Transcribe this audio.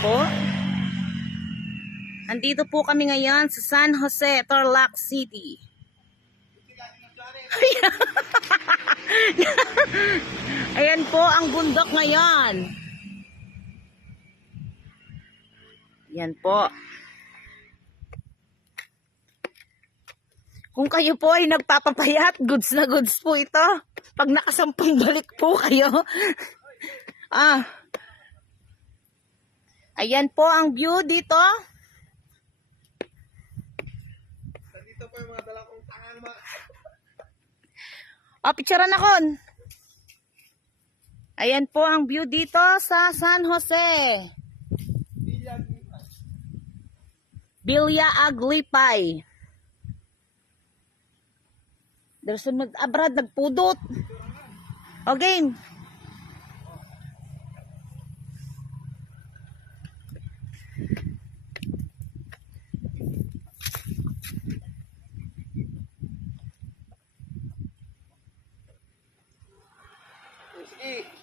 po. Andito po kami ngayon sa San Jose, Tarlac City. Ayan po ang bundok ngayon. Yan po. Kung kayo po ay nagpapapayat, goods na goods po ito. Pag nakasampung balik po kayo. Ayan po ang view dito. Dito po yung mga dala kong tama. Picturean ako. Ayan po ang view dito sa San Jose. Villa Aglipay. There's Brad, nagpudot. Okay. Sige.